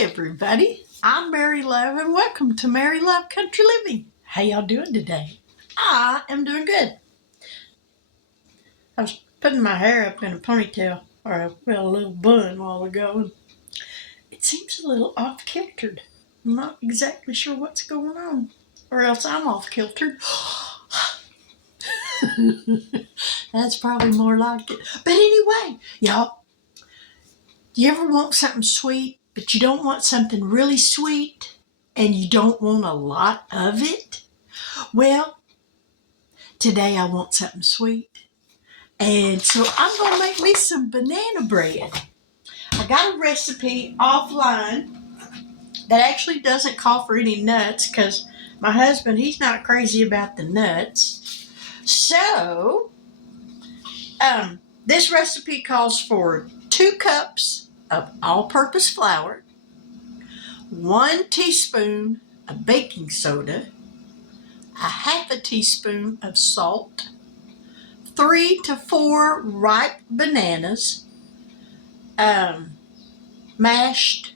Everybody, I'm Mary Love and welcome to Mary Love Country Living. How y'all doing today? I am doing good. I was putting my hair up in a ponytail or a little bun a while ago, and it seems a little off kiltered. I'm not exactly sure what's going on, or else I'm off kiltered. That's probably more like it. But anyway, y'all, do you ever want something sweet, but you don't want something really sweet and you don't want a lot of it? Well, today I want something sweet. And so I'm going to make me some banana bread. I got a recipe offline that actually doesn't call for any nuts because my husband, he's not crazy about the nuts. So, this recipe calls for 2 cups of all-purpose flour, 1 teaspoon of baking soda, a half a teaspoon of salt, 3 to 4 ripe bananas, mashed.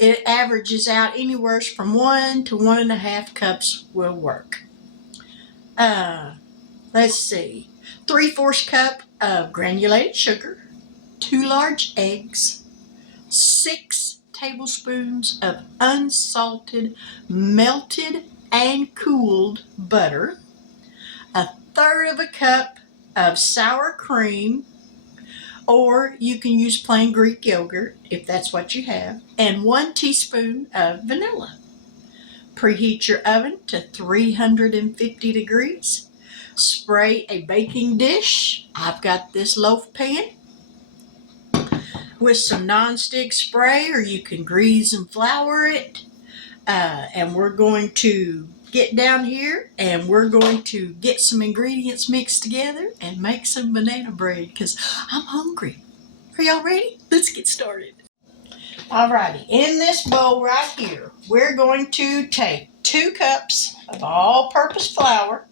It averages out anywhere from 1 to 1.5 cups will work. Let's see. 3/4 cup of granulated sugar, 2 large eggs, 6 tablespoons of unsalted, melted and cooled butter, 1/3 cup of sour cream, or you can use plain Greek yogurt if that's what you have, and 1 teaspoon of vanilla. Preheat your oven to 350 degrees. Spray a baking dish. I've got this loaf pan with some nonstick spray, or you can grease and flour it. And we're going to get down here and we're going to get some ingredients mixed together and make some banana bread because I'm hungry. Are y'all ready? Let's get started. Alrighty, in this bowl right here, we're going to take 2 cups of all-purpose flour,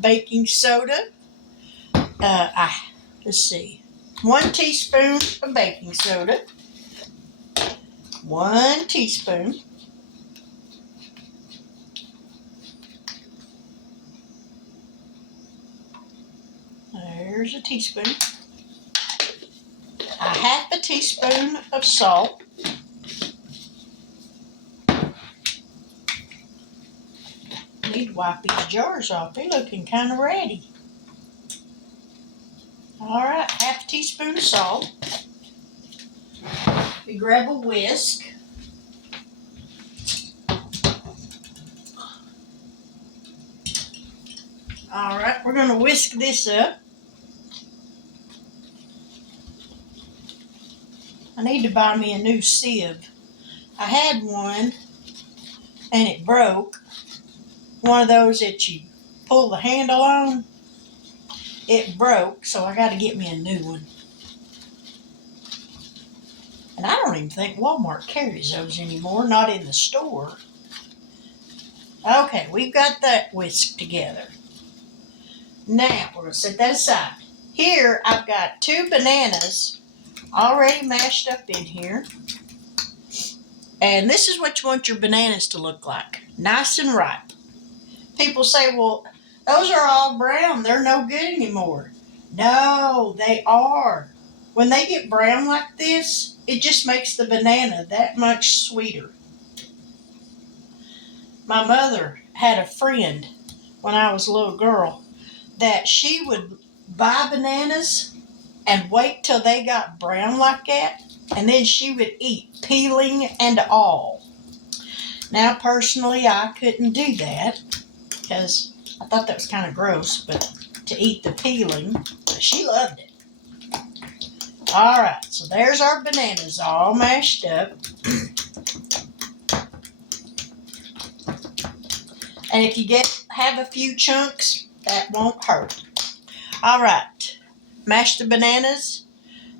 baking soda, let's see, 1 teaspoon of baking soda, 1 teaspoon, there's a teaspoon, a half a teaspoon of salt, need to wipe these jars off, they're looking kind of ratty. Alright, half a teaspoon of salt. We grab a whisk. Alright, we're going to whisk this up. I need to buy me a new sieve. I had one and it broke. One of those that you pull the handle on. It broke, so I got to get me a new one. And I don't even think Walmart carries those anymore, not in the store. Okay, we've got that whisked together. Now, we're going to set that aside. Here, I've got 2 bananas already mashed up in here. And this is what you want your bananas to look like. Nice and ripe. People say, well, those are all brown. They're no good anymore. No, they are. When they get brown like this, it just makes the banana that much sweeter. My mother had a friend when I was a little girl that she would buy bananas and wait till they got brown like that, and then she would eat peeling and all. Now, personally, I couldn't do that because I thought that was kind of gross, but to eat the peeling, but she loved it. All right, so there's our bananas all mashed up. And if you have a few chunks, that won't hurt. All right, mash the bananas.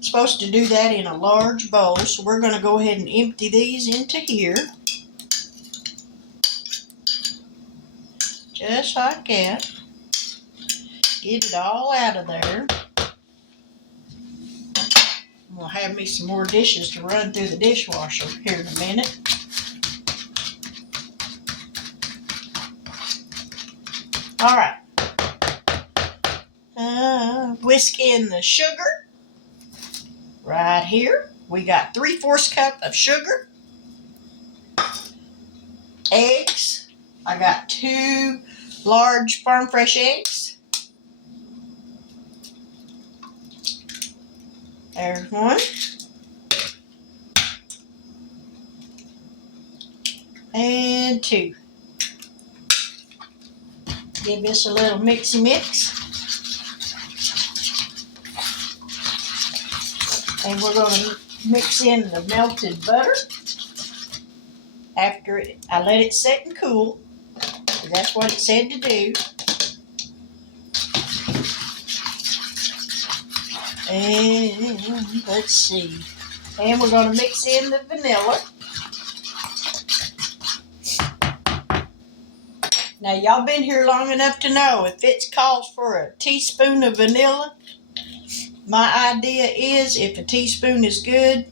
Supposed to do that in a large bowl, so we're going to go ahead and empty these into here. Just like that. get it all out of there. I'm gonna have me some more dishes to run through the dishwasher here in a minute. All right. Whisk in the sugar. Right here, we got 3/4 cup of sugar. Eggs. I got 2 large farm fresh eggs. There's 1. And 2. Give this a little mixy mix. And we're going to mix in the melted butter after I let it set and cool. That's what it said to do. And let's see. And we're going to mix in the vanilla. Now, y'all been here long enough to know if it calls for a teaspoon of vanilla, my idea is if a teaspoon is good,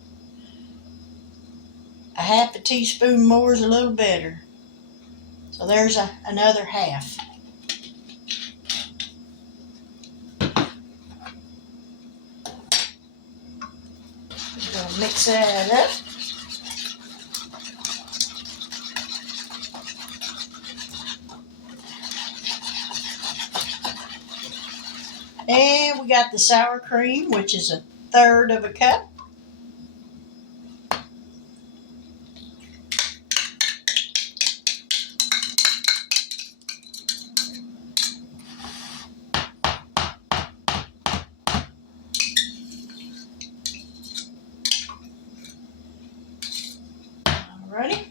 a half a teaspoon more is a little better. So there's another half. We're going to mix that up. And we got the sour cream, which is 1/3 cup. Alrighty.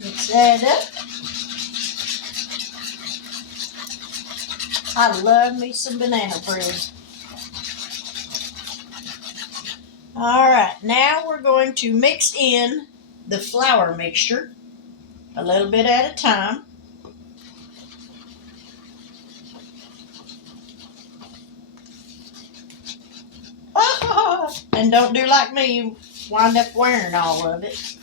Mix that up. I love me some banana bread. Alright, now we're going to mix in the flour mixture a little bit at a time. And don't do like me, you wind up wearing all of it.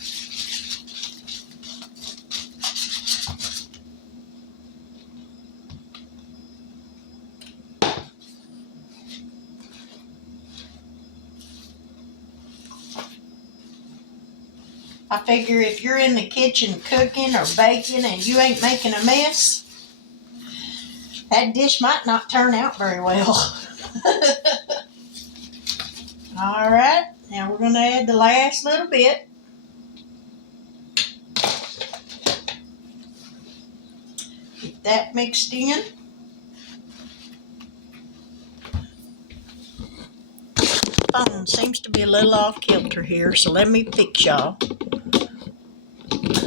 I figure if you're in the kitchen cooking or baking and you ain't making a mess, that dish might not turn out very well. All right, now we're going to add the last little bit. Get that mixed in. Phone seems to be a little off kilter here, so let me fix y'all.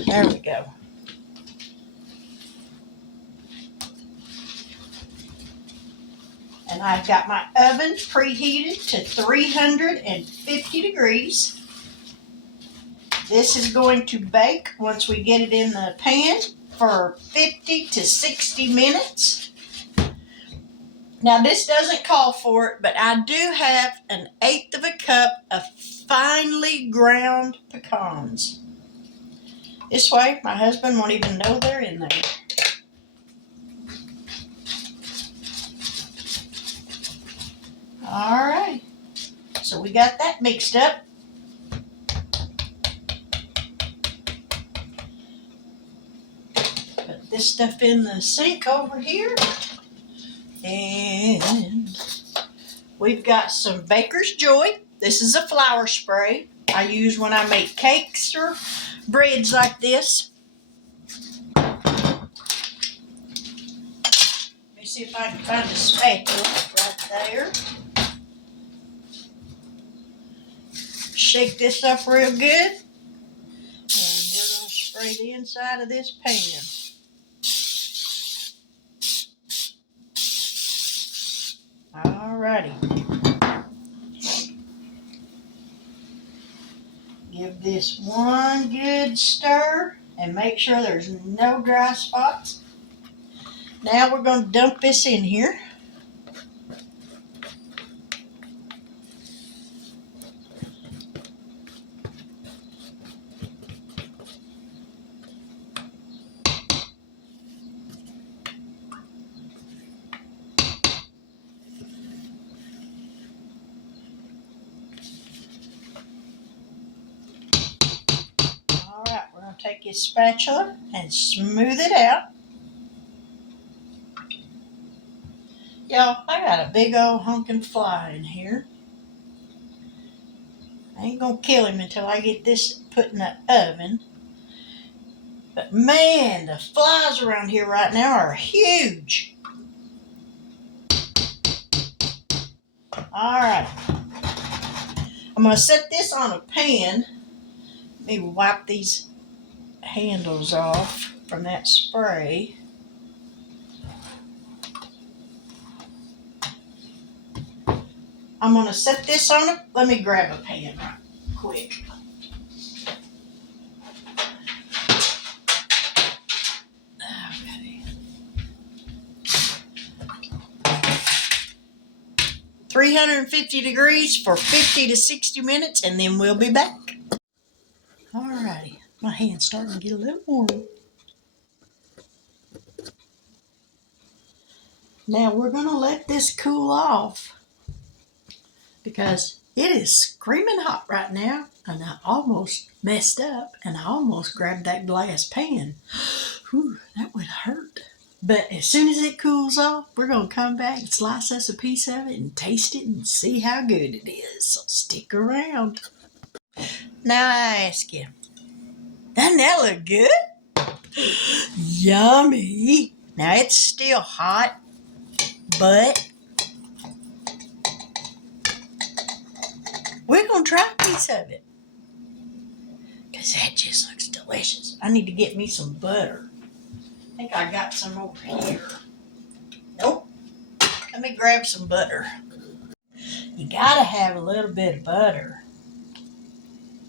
There we go. And I've got my oven preheated to 350 degrees. This is going to bake once we get it in the pan for 50 to 60 minutes. Now this doesn't call for it, but I do have 1/8 cup of finely ground pecans. This way my husband won't even know they're in there. All right, so we got that mixed up. Put this stuff in the sink over here. And we've got some Baker's Joy. This is a flour spray I use when I make cakes or breads like this. Let me see if I can find a spatula right there. Shake this up real good. And we're going to spray the inside of this pan. Alrighty. Give this one good stir and make sure there's no dry spots. Now we're going to dump this in here. All right, we're going to take this spatula and smooth it out. Y'all, I got a big old honking fly in here. I ain't going to kill him until I get this put in the oven. But man, the flies around here right now are huge. All right. I'm going to set this on a pan. Let me wipe these handles off from that spray. I'm going to set this on it. Let me grab a pan right quick. Okay. 350 degrees for 50 to 60 minutes, and then we'll be back. All righty. My hand's starting to get a little warm. Now we're going to let this cool off because it is screaming hot right now, and I almost messed up and I almost grabbed that glass pan. Whew, that would hurt. But as soon as it cools off, we're going to come back and slice us a piece of it and taste it and see how good it is. So stick around. Now I ask you, doesn't that look good? Yummy. Now it's still hot, but we're going to try a piece of it because that just looks delicious. I need to get me some butter. I think I got some over here. Nope. Let me grab some butter. You got to have a little bit of butter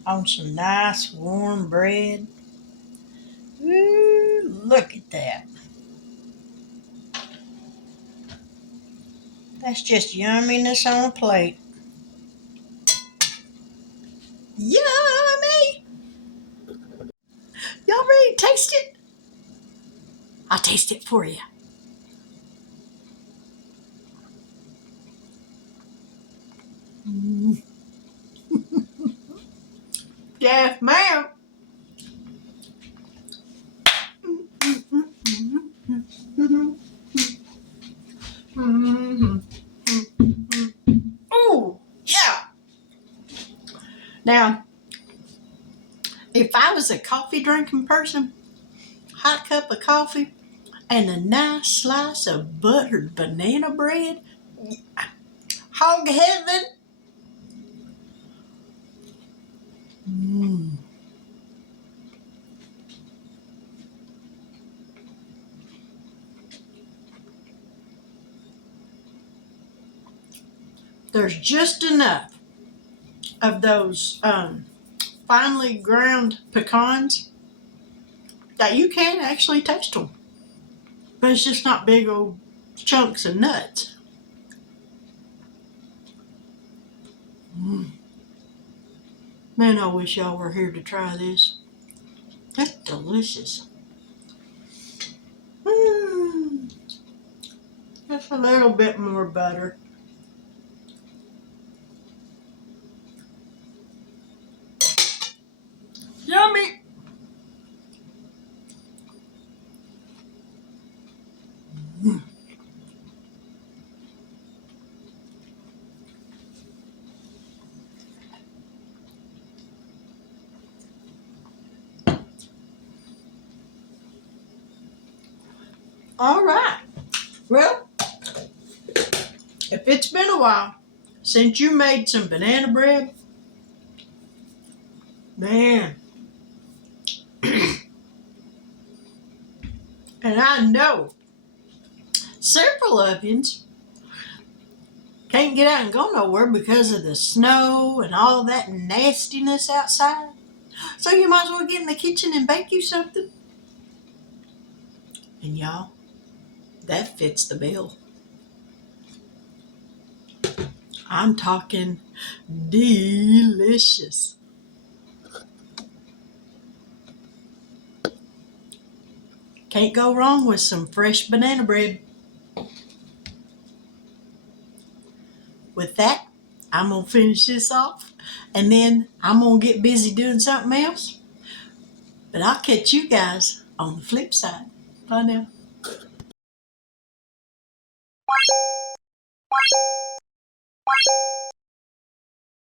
on some nice warm bread. Ooh, look at that. That's just yumminess on a plate. Yummy! Y'all ready to taste it? I'll taste it for you. Yes, ma'am. Oh, yeah. Now, if I was a coffee drinking person, hot cup of coffee and a nice slice of buttered banana bread, hog heaven. There's just enough of those finely ground pecans that you can actually taste them. But it's just not big old chunks of nuts. Man, I wish y'all were here to try this. That's delicious. Just a little bit more butter. Yummy! All right. Well, if it's been a while since you made some banana bread, man, and I know several of yous can't get out and go nowhere because of the snow and all that nastiness outside. So you might as well get in the kitchen and bake you something. And y'all, That fits the bill. I'm talking delicious. Can't go wrong with some fresh banana bread. With that, I'm going to finish this off and then I'm going to get busy doing something else. But I'll catch you guys on the flip side. Bye now.